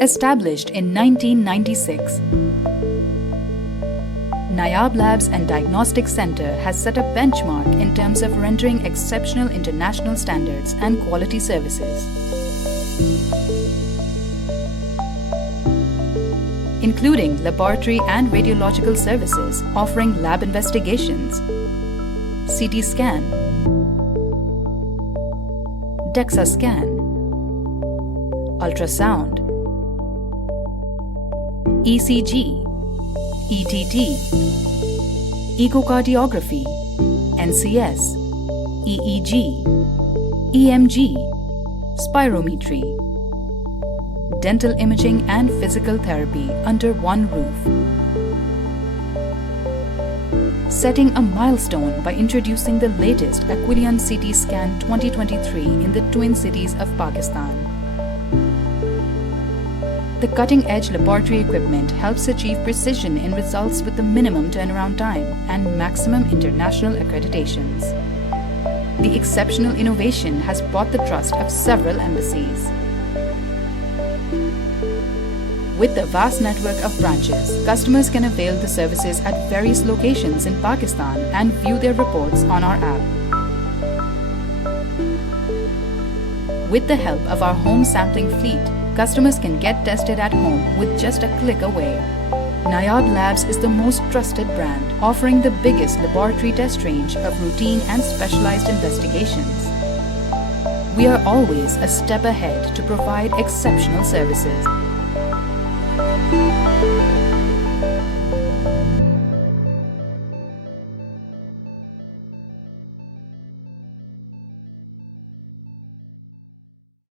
Established in 1996, Nayab Labs and Diagnostic Center has set a benchmark in terms of rendering exceptional international standards and quality services. Including laboratory and radiological services offering lab investigations, CT scan, DEXA scan, ultrasound, ECG, ETT, echocardiography, NCS, EEG, EMG, spirometry, dental imaging and physical therapy under one roof. Setting a milestone by introducing the latest Aquilion CT Scan 2023 in the Twin Cities of Pakistan. The cutting-edge laboratory equipment helps achieve precision in results with the minimum turnaround time and maximum international accreditations. The exceptional innovation has brought the trust of several embassies. With the vast network of branches, customers can avail the services at various locations in Pakistan and view their reports on our app. With the help of our home sampling fleet, customers can get tested at home with just a click away. Nayab Labs is the most trusted brand, offering the biggest laboratory test range of routine and specialized investigations. We are always a step ahead to provide exceptional services.